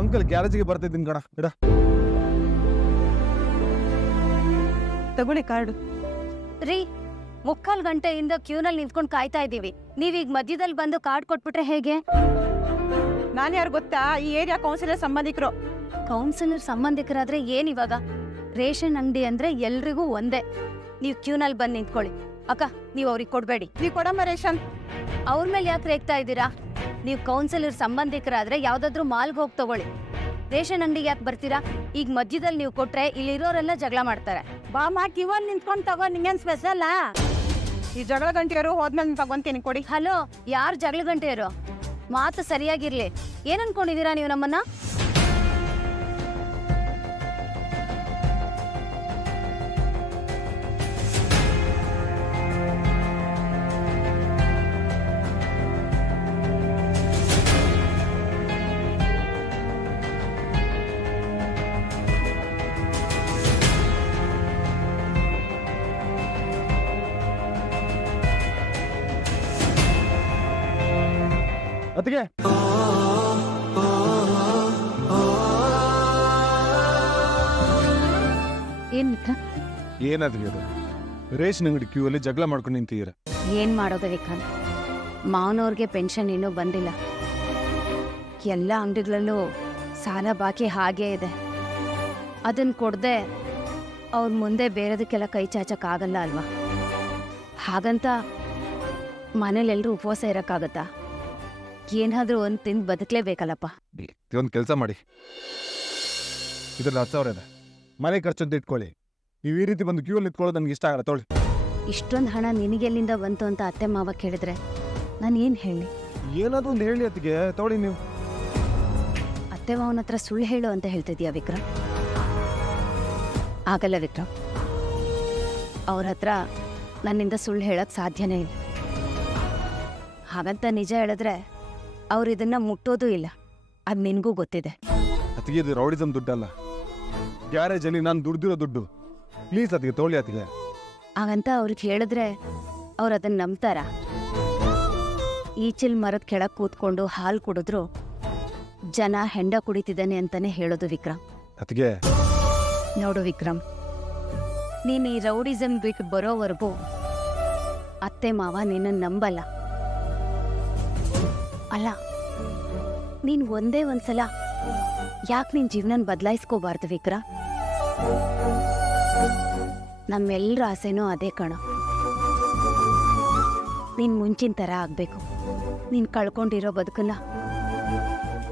Uncle ಗ್ಯಾರೇಜಿಗೆ ಬರ್ತಿದ್ದೀನಿ ಕಣ. ಇಡ ತಗೊಳ್ಳಿ ಕಾರ್ಡು. ರೀ, 3/4 ಗಂಟೆಯಿಂದ ಕ್ಯೂನಲ್ಲಿ ನಿಂತ್ಕೊಂಡು ಕಾಯ್ತಾ ಇದ್ದೀವಿ. ನೀವೀಗ ಮಧ್ಯದಲ್ಲಿ ಬಂದು ಕಾರ್ಡ್ ಕೊಟ್ಬಿಟ್ರೆ ಹೇಗೆ? ನಾನು ಯಾರು ಗೊತ್ತಾ? ಈ ಏರಿಯಾ ಕೌನ್ಸಿಲರ್ ಸಂಬಂಧಿಕರು. ಕೌನ್ಸಿಲರ್ ಸಂಬಂಧಿಕರಾದ್ರೆ ಏನಿವಾಗ? ರೇಷನ್ ಅಂಗಡಿ ಅಂದ್ರೆ ಎಲ್ರಿಗೂ ಒಂದೇ. ನೀವು ಕ್ಯೂನಲ್ಲಿ ಬಂದು ನಿಂತ್ಕೊಳ್ಳಿ. ಅಕ್ಕ, ನೀವು ಅವ್ರಿಗೆ ಕೊಡಬೇಡಿ. ನೀ ಕೊಡಮ್ಮ ರೇಷನ್. ಅವ್ರ ಮೇಲೆ ಯಾಕೆ ರೇಗ್ತಾ ಇದ್ದೀರಾ? ನೀವು ಕೌನ್ಸಿಲರ್ ಸಂಬಂಧಿಕರಾದ್ರೆ ಯಾವ್ದಾದ್ರು ಮಾಲ್ಗೆ ಹೋಗಿ ತಗೊಳ್ಳಿ. ರೇಷನ್ ಅಂಗಡಿಗೆ ಯಾಕೆ ಬರ್ತೀರಾ? ಈಗ ಮಧ್ಯದಲ್ಲಿ ನೀವು ಕೊಟ್ರೆ ಇಲ್ಲಿರೋರೆಲ್ಲ ಜಗಳ ಮಾಡ್ತಾರೆ. ಬಾಮ ಕ್ಯೂವಲ್ಲಿ ನಿಂತ್ಕೊಂಡು ತಗೋ, ನಿಂಗೇನು ಸ್ಪೆಷಲ್ಲ? ಈ ಜಗಳ ಗಂಟೆಯರು ಹೋದ್ಮೇಲೆ ತಗೊಂತೀನಿ, ಕೊಡಿ. ಹಲೋ, ಯಾರು ಜಗಳ ಗಂಟೆಯರು? ಮಾತು ಸರಿಯಾಗಿರ್ಲಿ. ಏನ್ ಅನ್ಕೊಂಡಿದೀರಾ ನೀವು ನಮ್ಮನ್ನ? ಅದಕ್ಕೆ ಏನ್ ಮಿತ್ರ? ಏನಾದ್ರಿ ಅದು? ರೇಷನ್ ಅಂಗಡಿ ಕ್ಯೂ ಅಲ್ಲಿ ಜಗಳ ಮಾಡ್ಕೊಂಡು ನಿಂತೀರ. ಏನ್ ಮಾಡೋದು ವಿಕ್ರಾಂತ್? ಮಾವನವ್ರಿಗೆ ಪೆನ್ಷನ್ ಇನ್ನೂ ಬಂದಿಲ್ಲ. ಎಲ್ಲ ಅಂಗಡಿಗಳಲ್ಲೂ ಸಾಲ ಬಾಕಿ ಹಾಗೇ ಇದೆ. ಅದನ್ನ ಕೊಡದೆ ಅವ್ರ ಮುಂದೆ ಬೇರೆದಕ್ಕೆಲ್ಲ ಕೈ ಚಾಚಕ್ಕಾಗಲ್ಲ ಅಲ್ವಾ? ಹಾಗಂತ ಮನೇಲೆಲ್ಲರೂ ಉಪವಾಸ ಇರೋಕ್ಕಾಗತ್ತಾ? ಏನಾದ್ರೂ ಒಂದು ತಿಂದು ಬದುಕಲೇಬೇಕಲ್ಲಪ್ಪ. ಒಂದು ಕೆಲಸ ಮಾಡಿ, ಇದ್ರಲ್ಲಿ 10,000 ಇದೆ, ಮನೆ ಖರ್ಚು ಅಂತ ಇಟ್ಕೊಳ್ಳಿ. ನೀವು ಈ ರೀತಿ ಬಂದು ಕ್ಯೂ ಅಲ್ಲಿ ನಿಂತ್ಕೊಳ್ಳೋದು ನನಗೆ ಇಷ್ಟ ಆಗಲ್ಲ. ತೊಗೊಳ್ಳಿ. ಇಷ್ಟೊಂದು ಹಣ ನಿನಗೆಲ್ಲಿಂದ ಬಂತು ಅಂತ ಅತ್ತೆ ಮಾವ ಕೇಳಿದ್ರೆ ನಾನು ಏನು ಹೇಳಿ? ಏನಾದ್ರು ಒಂದು ಹೇಳಿ ಅತ್ತಿಗೆ. ತೊಗೊಳ್ಳಿ ನೀವು. ಅತ್ತೆ ಮಾವನ ಹತ್ರ ಸುಳ್ಳು ಹೇಳು ಅಂತ ಹೇಳ್ತಿದ್ಯಾ ವಿಕ್ರಮ್? ಆಗಲ್ಲ ವಿಕ್ರಮ್, ಅವ್ರ ಹತ್ರ ನನ್ನಿಂದ ಸುಳ್ಳು ಹೇಳಕ್ ಸಾಧ್ಯನೇ ಇಲ್ಲ. ಹಾಗಂತ ನಿಜ ಹೇಳಿದ್ರೆ ಅವ್ರು ಇದನ್ನ ಮುಟ್ಟೋದೂ ಇಲ್ಲ. ಅದು ನಿನಗೂ ಗೊತ್ತಿದೆ. ಅತ್ತಿಗೆ ಇದು ರೌಡಿಸಮ್ ದುಡ್ಡಲ್ಲ, ಗ್ಯಾರೇಜಲ್ಲಿ ನಾನು ದುಡ್ದಿರೋ ದುಡ್ಡು. ಪ್ಲೀಸ್ ಅತ್ತಿಗೆ ತೊಗೊಳ್ಳಿ ಅತ್ತಿಗೆ. ಹಾಗಂತ ಅವ್ರಿಗೆ ಹೇಳಿದ್ರೆ ಅವ್ರು ಅದನ್ನ ನಂಬ್ತಾರ? ಈಚಿಲ್ ಮರದ ಕೆಳಗೆ ಕೂತ್ಕೊಂಡು ಹಾಲು ಕುಡಿದ್ರು ಜನ ಹೆಂಡ ಕುಡಿತಿದ್ದಾನೆ ಅಂತಾನೆ ಹೇಳೋದು ವಿಕ್ರಮ್. ಅತ್ತಿಗೆ ನೋಡು ವಿಕ್ರಮ್, ನೀನು ಈ ರೌಡಿಸಮ್ ಬಿಟ್ಟು ಬರೋವರೆಗೂ ಅತ್ತೆ ಮಾವ ನಿನ್ನ ನಂಬಲ್ಲ. ಅಲ್ಲ, ನೀನು ಒಂದೇ ಒಂದ್ಸಲ ಯಾಕೆ ನಿನ್ನ ಜೀವನ ಬದಲಾಯಿಸ್ಕೋಬಾರ್ದು ವಿಕ್ರ? ನಮ್ಮೆಲ್ಲರ ಆಸೆನೂ ಅದೇ ಕಣೋ. ನೀನು ಮುಂಚಿನ ಥರ ಆಗಬೇಕು. ನೀನು ಕಳ್ಕೊಂಡಿರೋ ಬದುಕನ್ನ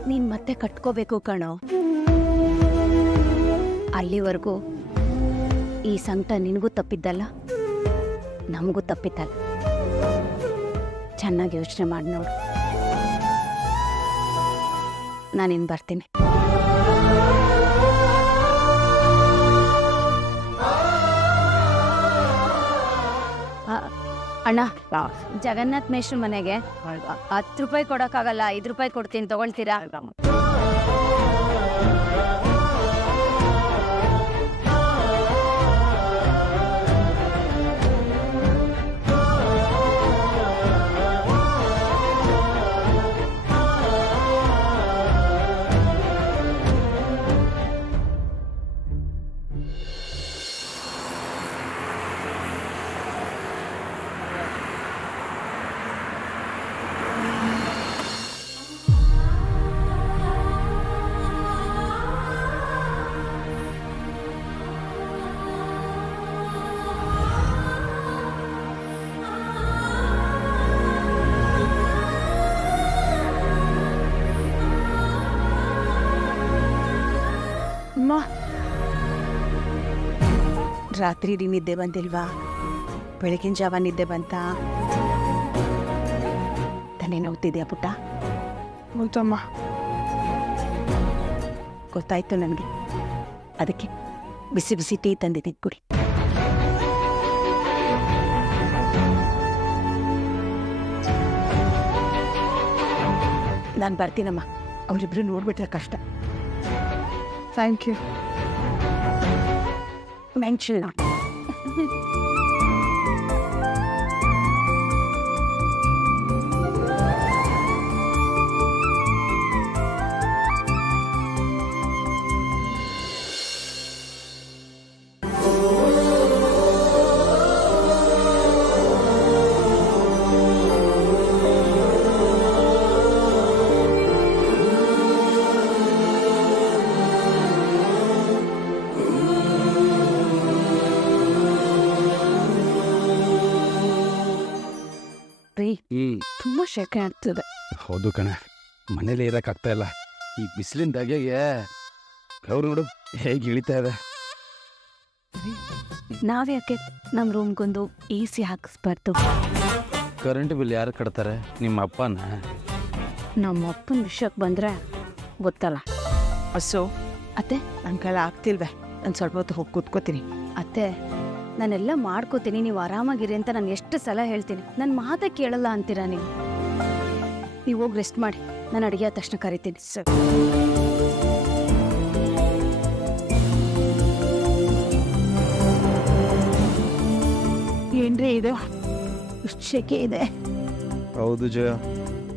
ನೀನು ಮತ್ತೆ ಕಟ್ಕೋಬೇಕು ಕಣೋ. ಅಲ್ಲಿವರೆಗೂ ಈ ಸಂಕಟ ನಿನಗೂ ತಪ್ಪಿದ್ದಲ್ಲ, ನಮಗೂ ತಪ್ಪಿದ್ದಲ್ಲ. ಚೆನ್ನಾಗಿ ಯೋಚನೆ ಮಾಡಿ ನೋಡು. ನಾನಿನ್ನು ಬರ್ತೀನಿ. ಅಣ್ಣ, ಜಗನ್ನಾಥ್ ಮೇಷ್ಟ್ರ ಮನೆಗೆ 10 ರೂಪಾಯಿ ಕೊಡೋಕ್ಕಾಗಲ್ಲ, 5 ರೂಪಾಯಿ ಕೊಡ್ತೀನಿ, ತಗೊಳ್ತೀರಾ? ರಾತ್ರಿ ನಿದ್ದೆ ಬಂದಿಲ್ವಾ? ಬೆಳಗಿನ ಜಾವ ನಿದ್ದೆ ಬಂತಾ? ತಲೆ ನೋವ್ತಿದ್ಯಾ ಪುಟ್ಟ? ಹೌದಮ್ಮ, ಗೊತ್ತಾಯ್ತು ನನಗೆ. ಅದಕ್ಕೆ ಬಿಸಿ ಬಿಸಿ ಟೀ ತಂದಿದ್ದೀನಿ, ಕುಡಿ. ನಾನು ಬರ್ತೀನಮ್ಮ. ಅವರಿಬ್ರು ನೋಡ್ಬಿಟ್ರೆ ಕಷ್ಟ. Thank you. ಮೆನ್ಷನ್ ತುಂಬ ಶೆಕೆ ಆಗ್ತದೆ. ಹೌದು ಕಣೆ, ಮನೇಲಿ ಇರೋಕ್ಕಾಗ್ತಾ ಇಲ್ಲ. ಈ ಬಿಸಿಲಿಂದಾಗೆ ಅವ್ರು ನೋಡು ಹೇಗೆ ಇಳಿತಾ ಇದೆ. ನಾವ್ಯಾಕೆ ನಮ್ಮ ರೂಮ್ಗೊಂದು AC ಹಾಕಿಸ್ಬಾರ್ದು? ಕರೆಂಟ್ ಬಿಲ್ ಯಾರು ಕಟ್ತಾರೆ? ನಿಮ್ಮ ಅಪ್ಪನ? ನಮ್ಮ ಅಪ್ಪನ ವಿಷಯಕ್ಕೆ ಬಂದರೆ ಗೊತ್ತಲ್ಲ. ಅಸೋ ಅತ್ತೆ, ನನ್ನ ಕೈಲ ಆಗ್ತಿಲ್ವೇ, ನಾನು ಸ್ವಲ್ಪ ಹೊತ್ತು ಹೋಗಿ ಕೂತ್ಕೋತೀನಿ. ಅತ್ತೆ, ನಾನೆಲ್ಲ ಮಾಡ್ಕೋತೀನಿ, ನೀವು ಆರಾಮಾಗಿರಿ ಅಂತ ನಾನು ಎಷ್ಟು ಸಲ ಹೇಳ್ತೀನಿ. ನನ್ನ ಮಾತೇ ಕೇಳಲ್ಲ ಅಂತೀರಾ ನೀವು. ನೀವು ಹೋಗಿ ರೆಸ್ಟ್ ಮಾಡಿ, ನಾನು ಅಡುಗೆ ಆದ ತಕ್ಷಣ ಕರಿತೀನಿ. ಸರ್, ಏನ್ರಿ ಇದು, ಇಷ್ಟು ಶೆಕೆ ಇದೆ. ಹೌದು ಜಯ,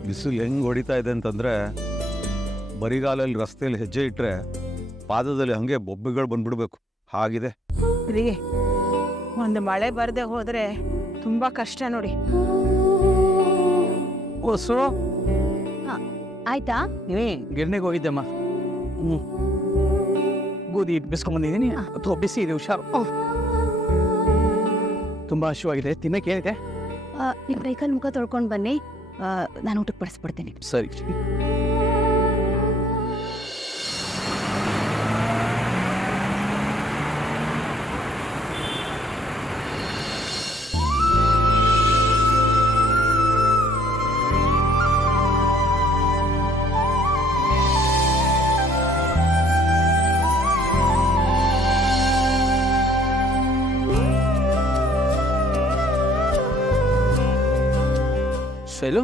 ಬಿಸಿಲು ಹೆಂಗೆ ಹೊಡಿತಾ ಇದೆ ಅಂತಂದರೆ ಬರಿಗಾಲಲ್ಲಿ ರಸ್ತೆಯಲ್ಲಿ ಹೆಜ್ಜೆ ಇಟ್ಟರೆ ಪಾದದಲ್ಲಿ ಹಾಗೆ ಬೊಬ್ಬೆಗಳು ಬಂದ್ಬಿಡ್ಬೇಕು ಹಾಗಿದೆ. ರೀ, ಒಂದು ಮಳೆ ಬರದೆ ಹೋದರೆ ತುಂಬ ಕಷ್ಟ ನೋಡಿ. ಓಸು ಆಯ್ತಾ? ಗಿರ್ನಿಗೆ ಹೋಗಿದ್ದೆಮ್ಮ. ಗೋಧಿ ಹಿಟ್ಟು ಬಿಸ್ಕೊಂಡ್ಬಂದಿದ್ದೀನಿ, ಅಥವಾ ಬಿಸಿ ಇದೆ, ಹುಷಾರು. ತುಂಬ ಹಸಿವಾಗಿದೆ, ತಿನ್ನಕ್ಕೆ ಏನಿದೆ? ನೀವು ಕೈಕಾಲು ಮುಖ ತೊಳ್ಕೊಂಡು ಬನ್ನಿ, ನಾನು ಊಟಕ್ಕೆ ಬಡಿಸ್ಬಿಡ್ತೀನಿ. ಸರಿ. ಶೈಲು,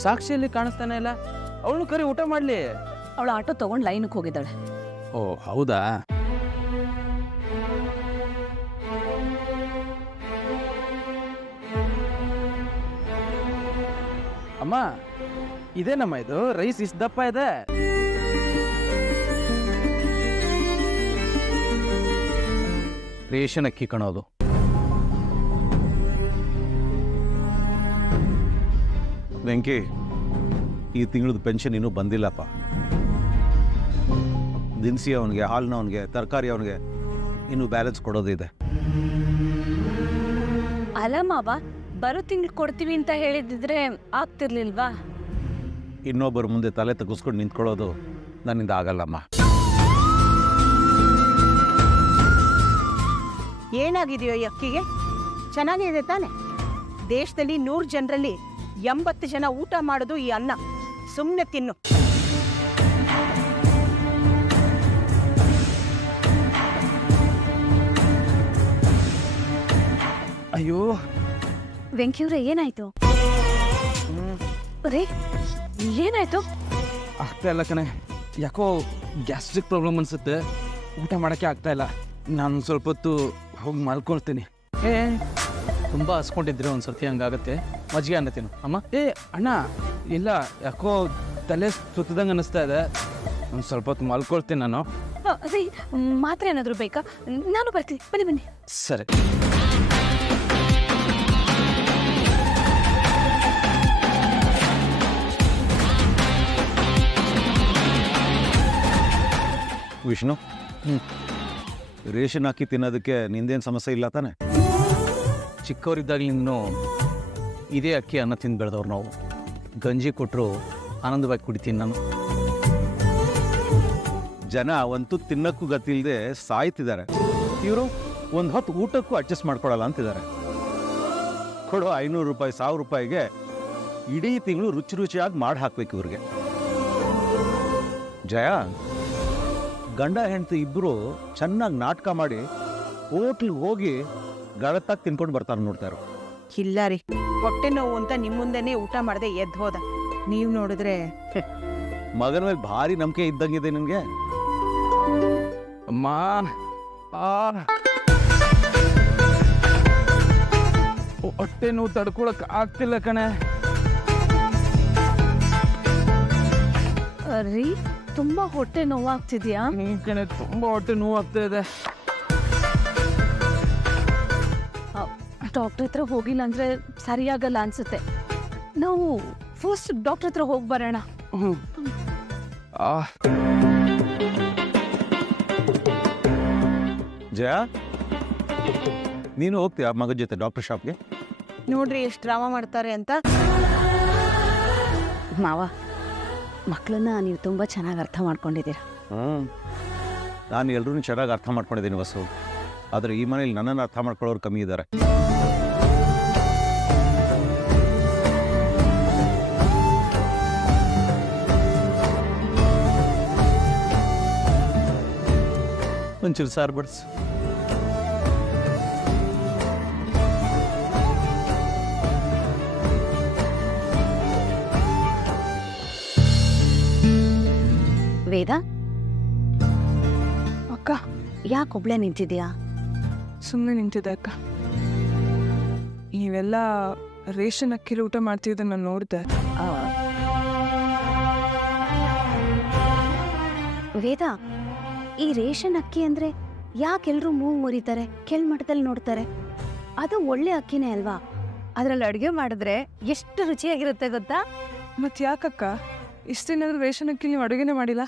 ಸಾಕ್ಷಿಯಲ್ಲಿ ಕಾಣಿಸ್ತಾನೆ ಇಲ್ಲ. ಅವಳು ಕರಿ ಊಟ ಮಾಡ್ಲಿ. ಅವಳು ಆಟೋ ತೊಗೊಂಡು ಲೈನ್ಗೆ ಹೋಗಿದ್ದಾಳೆ. ಓ ಹೌದಾ? ಅಮ್ಮ, ಇದೇನಮ್ಮ ಇದು? ರೈಸ್ ಇಷ್ಟು ದಪ್ಪ ಇದೆ. ರೇಷನ್ ಅಕ್ಕಿ ಕಣೋದು. ವೆಂಕಿ, ಈ ತಿಂಗಳದ ಪೆನ್ಷನ್ ಇನ್ನೂ ಬಂದಿಲ್ಲಪ್ಪ. ದಿನಸಿ ಅವನಿಗೆ, ಹಾಲಿನ ಅವನಿಗೆ, ತರಕಾರಿ ಅವನಿಗೆ ಇನ್ನೂ ಬ್ಯಾಲೆನ್ಸ್ ಕೊಡೋದಿದೆ. ಅಲ್ಲ ಮಾವ, ಬರೋ ತಿಂಗಳು ಕೊಡ್ತೀವಿ ಅಂತ ಹೇಳಿದ್ರೆ ಆಗ್ತಿರ್ಲಿಲ್ವಾ? ಇನ್ನೊಬ್ಬರ ಮುಂದೆ ತಲೆ ತಗ್ಗಿಸ್ಕೊಂಡು ನಿಂತ್ಕೊಳ್ಳೋದು ನನ್ನಿಂದ ಆಗಲ್ಲಮ್ಮ. ಏನಾಗಿದೆಯೋ ಈ ಅಕ್ಕಿಗೆ? ಚೆನ್ನಾಗಿದೆ ತಾನೆ? ದೇಶದಲ್ಲಿ 100 ಜನರಲ್ಲಿ 80 ಜನ ಊಟ ಮಾಡೋದು ಈ ಅನ್ನ. ಸುಮ್ಮನೆ ತಿನ್ನು. ಅಯ್ಯೋ ವೆಂಕಿಯವ್ರೆ, ಏನಾಯ್ತು? ರೇ, ಏನಾಯ್ತು? ಆಗ್ತಾ ಇಲ್ಲ ಕಣೆ, ಯಾಕೋ ಗ್ಯಾಸ್ಟ್ರಿಕ್ ಪ್ರಾಬ್ಲಮ್ ಅನ್ಸುತ್ತೆ. ಊಟ ಮಾಡೋಕ್ಕೆ ಆಗ್ತಾ ಇಲ್ಲ. ನಾನು ಸ್ವಲ್ಪ ಹೊತ್ತು ಹೋಗಿ ಮಲ್ಕೊಳ್ತೀನಿ. ತುಂಬ ಹಸ್ಕೊಂಡಿದ್ರೆ ಒಂದು ಸರ್ತಿ ಹಂಗಾಗತ್ತೆ. ಮಜ್ಜಿಗೆ ಅನ್ನತ್ತೀನಿ ಅಮ್ಮ. ಅಣ್ಣ, ಇಲ್ಲ, ಯಾಕೋ ತಲೆ ಸುತ್ತದಂಗೆ ಅನ್ನಿಸ್ತಾ ಇದೆ. ಒಂದು ಸ್ವಲ್ಪ ಹೊತ್ತು ಮಲ್ಕೊಳ್ತೀನಿ ನಾನು. ರೀ, ಮಾತ್ರೆ ಏನಾದರೂ ಬೇಕಾ? ನಾನು ಬರ್ತೀನಿ, ಬನ್ನಿ ಬನ್ನಿ. ಸರಿ. ವಿಷ್ಣು, ರೇಷನ್ ಹಾಕಿ ತಿನ್ನೋದಕ್ಕೆ ನಿಂದೇನು ಸಮಸ್ಯೆ ಇಲ್ಲ ತಾನೆ? ಚಿಕ್ಕವರಿದ್ದಾಗಲಿಂದನೂ ಇದೇ ಅಕ್ಕಿ ಅನ್ನ ತಿಂದು ಬೆಳೆದವ್ರು ನಾವು. ಗಂಜಿ ಕೊಟ್ಟರು ಆನಂದವಾಗಿ ಕುಡಿತೀನಿ ನಾನು. ಜನ ಅಂತೂ ತಿನ್ನಕ್ಕೂ ಗತಿ ಇಲ್ಲದೆ ಸಾಯ್ತಿದ್ದಾರೆ. ಇವರು ಒಂದು ಹೊತ್ತು ಊಟಕ್ಕೂ ಅಡ್ಜಸ್ಟ್ ಮಾಡ್ಕೊಳಲ್ಲ ಅಂತಿದ್ದಾರೆ. ಕೊಡೋ 500 ರೂಪಾಯಿ, 1000 ರೂಪಾಯಿಗೆ ಇಡೀ ತಿಂಗಳು ರುಚಿ ರುಚಿಯಾಗಿ ಮಾಡಿ ಹಾಕ್ಬೇಕು ಇವ್ರಿಗೆ. ಜಯ, ಗಂಡ ಹೆಂಡತಿ ಇಬ್ಬರು ಚೆನ್ನಾಗಿ ನಾಟಕ ಮಾಡಿ ಹೋಟ್ಲಿಗೆ ಹೋಗಿ ಗಳತ್ತಾಗಿ ತಿನ್ಕೊಂಡು ಬರ್ತಾರೆ ನೋಡ್ತಾರೋ. ಇಲ್ಲ ರೀ, ಹೊಟ್ಟೆ ನೋವು ಅಂತ ನಿಮ್ಮ ಮುಂದೆನೇ ಊಟ ಮಾಡದೆ ಎದ್ದು ಹೋದ. ನೀವು ನೋಡಿದ್ರೆ ಮಗನ ಮೇಲೆ ಭಾರಿ ನಂಬಿಕೆ ಇದ್ದಂಗಿದೆ ನಿಮಗೆ. ಅಮ್ಮ, ಹೊಟ್ಟೆ ನೋವು ತಡ್ಕೊಳಕ್ ಆಗ್ತಿಲ್ಲ ಕಣೆ. ರೀ, ತುಂಬಾ ಹೊಟ್ಟೆ ನೋವಾಗ್ತಿದ್ಯಾ? ಕಣೆ, ತುಂಬಾ ಹೊಟ್ಟೆ ನೋವು ಆಗ್ತಾ ಇದೆ. ಡಾಕ್ಟರ್ ಹತ್ರ ಹೋಗಿಲ್ಲ ಅಂದ್ರೆ ಸರಿಯಾಗಲ್ಲ ಅನ್ಸುತ್ತೆ. ನಾವು ಫಸ್ಟ್ ಡಾಕ್ಟರ್ ಹತ್ರ ಹೋಗಿ ಬರೋಣ. ಜಯ, ನೀನು ಹೋಗ್ತೀಯಾ ಮಗನ ಜೊತೆ ಡಾಕ್ಟರ್ ಶಾಪ್ಗೆ? ನೋಡ್ರಿ ಎಷ್ಟು ಡ್ರಾಮಾ ಮಾಡ್ತಾರೆ ಅಂತ. ಮಾವ, ಮಕ್ಕಳನ್ನ ನೀವು ತುಂಬ ಚೆನ್ನಾಗಿ ಅರ್ಥ ಮಾಡ್ಕೊಂಡಿದ್ದೀರ. ನಾನು ಎಲ್ಲರೂ ಚೆನ್ನಾಗಿ ಅರ್ಥ ಮಾಡ್ಕೊಂಡಿದ್ದೀನಿ ವಸು. ಆದರೆ ಈ ಮನೇಲಿ ನನ್ನನ್ನು ಅರ್ಥ ಮಾಡ್ಕೊಳ್ಳೋರು ಕಮ್ಮಿ ಇದ್ದಾರೆ. ಒಂಚೂರು ಸಾರು ಬಡ್ಸ್. ವೇದ, ಅಕ್ಕ ಯಾಕೆ ಒಬ್ಳೆ ನಿಂತಿದ್ಯಾ? ಸುಮ್ಮನೆ ನಿಂತಿದ್ದೆ ಅಕ್ಕ. ನೀವೆಲ್ಲ ರೇಷನ್ ಅಕ್ಕಿಲಿ ಊಟ ಮಾಡ್ತಿದ್ದನ್ನು ನಾನು ನೋಡಿದೆ. ವೇದ, ಈ ರೇಷನ್ ಅಕ್ಕಿ ಅಂದ್ರೆ ಯಾಕೆಲ್ರೂ ಮೂಗು ಮುರಿತಾರೆ, ಕೆಳಮಟ್ಟದಲ್ಲಿ ನೋಡ್ತಾರೆ? ಅದು ಒಳ್ಳೆ ಅಕ್ಕಿನೇ ಅಲ್ವಾ? ಅದ್ರಲ್ಲಿ ಅಡುಗೆ ಮಾಡಿದ್ರೆ ಎಷ್ಟು ರುಚಿಯಾಗಿರುತ್ತೆ ಗೊತ್ತಾ? ಮತ್ತೆ ಯಾಕಕ್ಕ ಇಷ್ಟೇನಾದ್ರೂ ರೇಷನ್ ಅಕ್ಕಿ ನೀವು ಅಡುಗೆನೇ ಮಾಡಿಲ್ಲ?